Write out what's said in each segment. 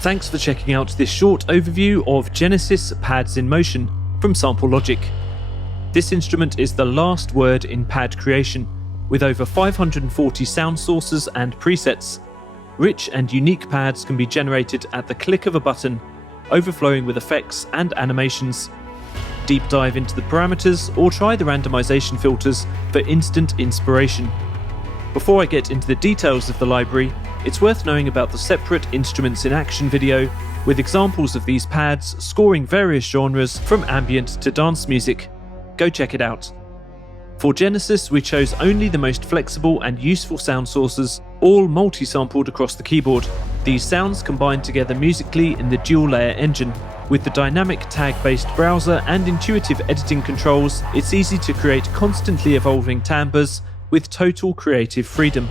Thanks for checking out this short overview of Genesis Pads in Motion from Sample Logic. This instrument is the last word in pad creation, with over 540 sound sources and presets. Rich and unique pads can be generated at the click of a button, overflowing with effects and animations. Deep dive into the parameters or try the randomization filters for instant inspiration. Before I get into the details of the library, it's worth knowing about the separate Instruments in Action video, with examples of these pads scoring various genres from ambient to dance music. Go check it out. For Genesis, we chose only the most flexible and useful sound sources, all multi-sampled across the keyboard. These sounds combine together musically in the dual-layer engine. With the dynamic tag-based browser and intuitive editing controls, it's easy to create constantly evolving timbres with total creative freedom.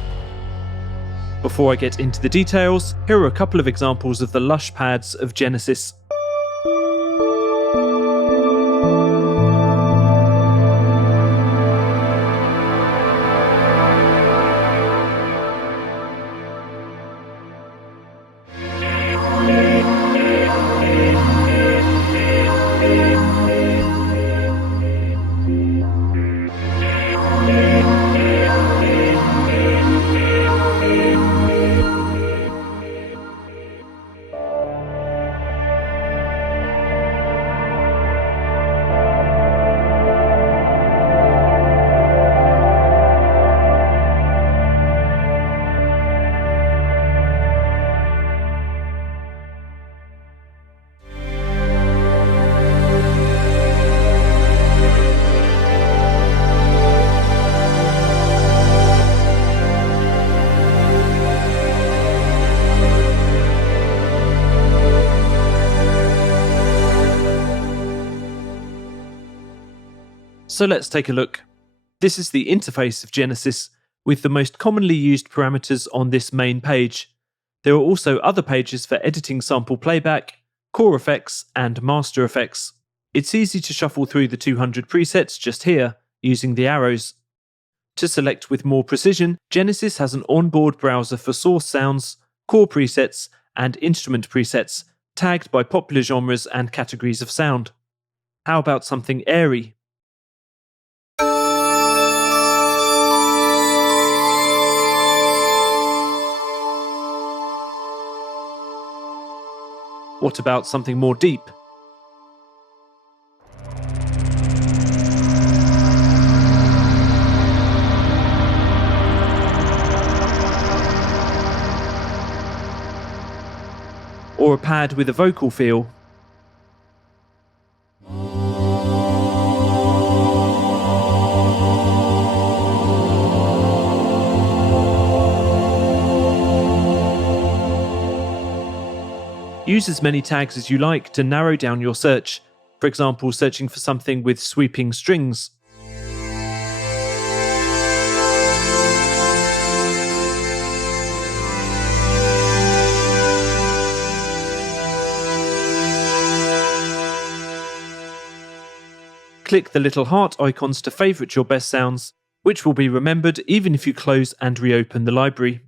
Before I get into the details, here are a couple of examples of the Lush pads of Genesis. So let's take a look. This is the interface of Genesis, with the most commonly used parameters on this main page. There are also other pages for editing sample playback, core effects, and master effects. It's easy to shuffle through the 200 presets just here, using the arrows. To select with more precision, Genesis has an onboard browser for source sounds, core presets, and instrument presets, tagged by popular genres and categories of sound. How about something airy? What about something more deep? Or a pad with a vocal feel? Use as many tags as you like to narrow down your search, for example searching for something with sweeping strings. Click the little heart icons to favourite your best sounds, which will be remembered even if you close and reopen the library.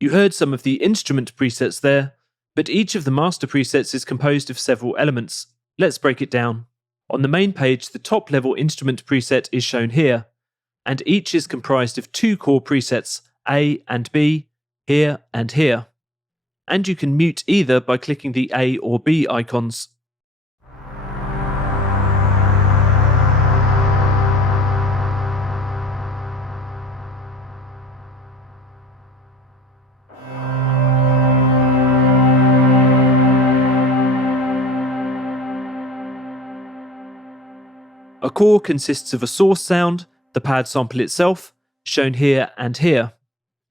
You heard some of the instrument presets there, but each of the master presets is composed of several elements. Let's break it down. On the main page, the top level instrument preset is shown here, and each is comprised of two core presets, A and B, here and here. And you can mute either by clicking the A or B icons. A core consists of a source sound, the pad sample itself, shown here and here.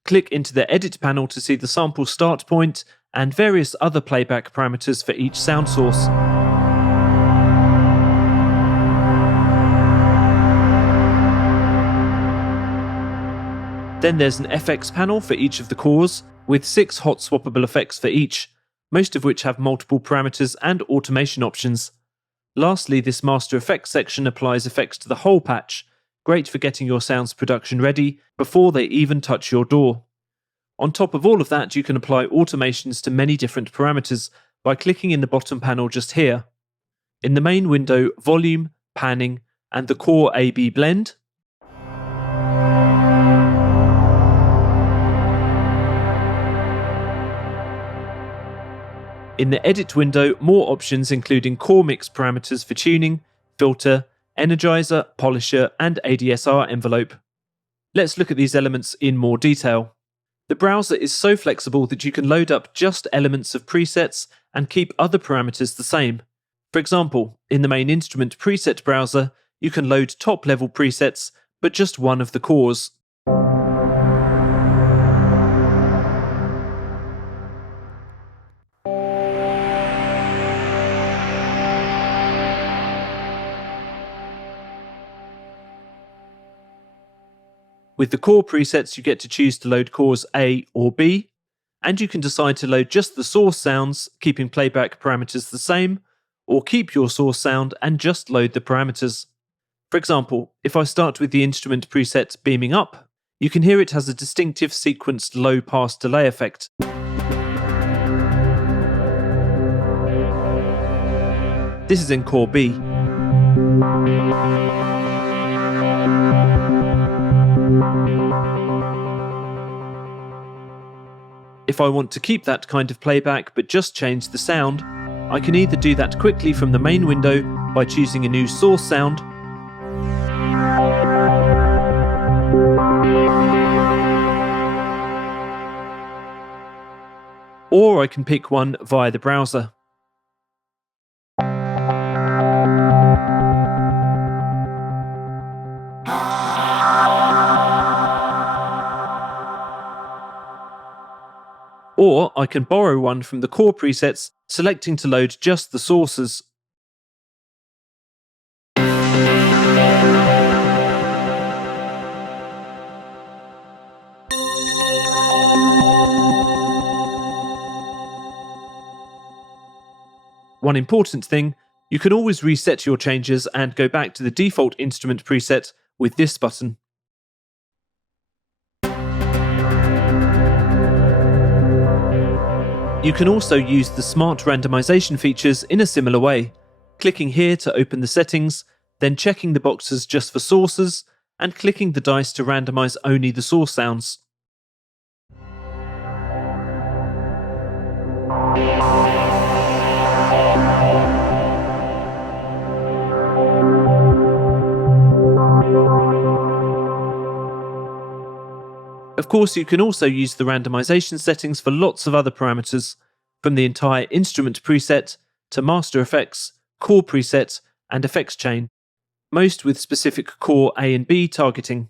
Click into the Edit panel to see the sample start point and various other playback parameters for each sound source. Then there's an FX panel for each of the cores, with 6 hot swappable effects for each, most of which have multiple parameters and automation options. Lastly, this Master Effects section applies effects to the whole patch, great for getting your sounds production ready before they even touch your DAW. On top of all of that, you can apply automations to many different parameters by clicking in the bottom panel just here. In the main window, volume, panning, and the core A/B blend. In the edit window, more options including core mix parameters for tuning, filter, energizer, polisher, and ADSR envelope. Let's look at these elements in more detail. The browser is so flexible that you can load up just elements of presets and keep other parameters the same. For example, in the main instrument preset browser, you can load top-level presets, but just one of the cores. With the core presets, you get to choose to load cores A or B, and you can decide to load just the source sounds, keeping playback parameters the same, or keep your source sound and just load the parameters. For example, if I start with the instrument preset beaming up, you can hear it has a distinctive sequenced low pass delay effect. This is in core B. If I want to keep that kind of playback but just change the sound, I can either do that quickly from the main window by choosing a new source sound, or I can pick one via the browser. Or I can borrow one from the core presets, selecting to load just the sources. One important thing, you can always reset your changes and go back to the default instrument preset with this button. You can also use the smart randomization features in a similar way, clicking here to open the settings, then checking the boxes just for sources, and clicking the dice to randomize only the source sounds. Of course, you can also use the randomization settings for lots of other parameters, from the entire instrument preset to master effects, core preset, and effects chain, most with specific core A and B targeting.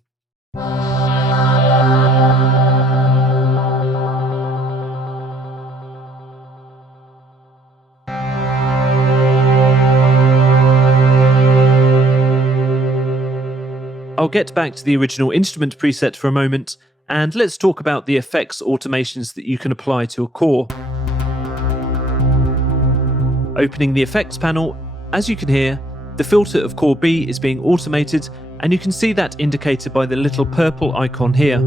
I'll get back to the original instrument preset for a moment, and let's talk about the effects automations that you can apply to a core. Opening the effects panel, as you can hear, the filter of core B is being automated, and you can see that indicated by the little purple icon here.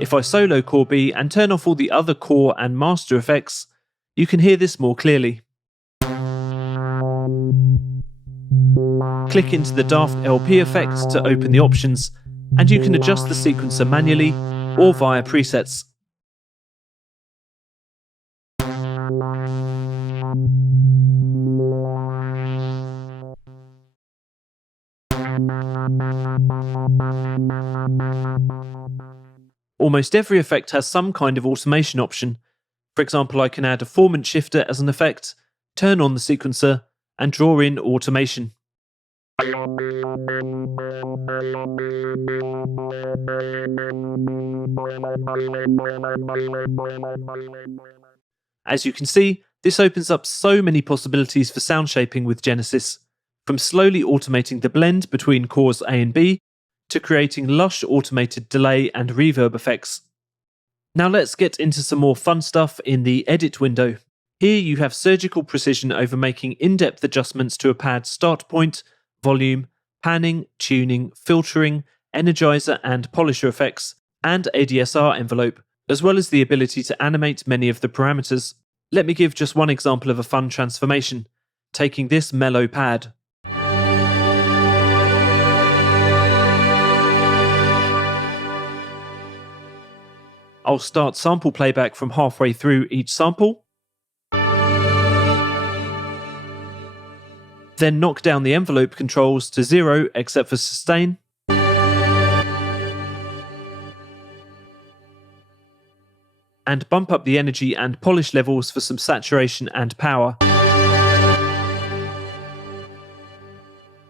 If I solo core B and turn off all the other core and master effects, you can hear this more clearly. Click into the Daft LP effect to open the options, and you can adjust the sequencer manually or via presets. Almost every effect has some kind of automation option. For example, I can add a formant shifter as an effect, turn on the sequencer, and draw in automation. As you can see, this opens up so many possibilities for sound shaping with Genesis, from slowly automating the blend between cores A and B, to creating lush automated delay and reverb effects. Now let's get into some more fun stuff in the edit window. Here you have surgical precision over making in-depth adjustments to a pad's start point, volume, panning, tuning, filtering, energizer and polisher effects, and ADSR envelope, as well as the ability to animate many of the parameters. Let me give just one example of a fun transformation, taking this mellow pad. I'll start sample playback from halfway through each sample, then knock down the envelope controls to 0 except for sustain, and bump up the energy and polish levels for some saturation and power.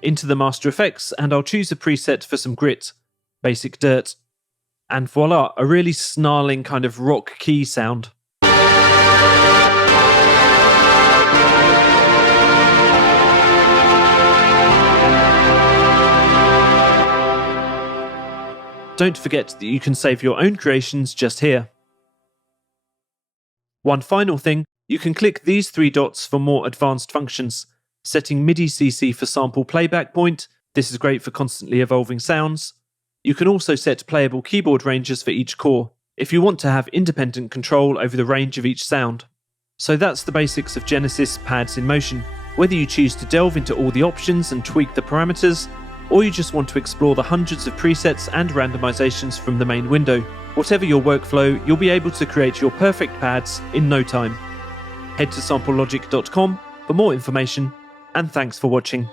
Into the master effects, and I'll choose a preset for some grit, basic dirt. And voila, a really snarling kind of rock key sound. Don't forget that you can save your own creations just here. One final thing, you can click these 3 dots for more advanced functions, setting MIDI CC for sample playback point. This is great for constantly evolving sounds. You can also set playable keyboard ranges for each core, if you want to have independent control over the range of each sound. So that's the basics of Genesis Pads in Motion. Whether you choose to delve into all the options and tweak the parameters, or you just want to explore the hundreds of presets and randomizations from the main window, whatever your workflow, you'll be able to create your perfect pads in no time. Head to samplelogic.com for more information, and thanks for watching.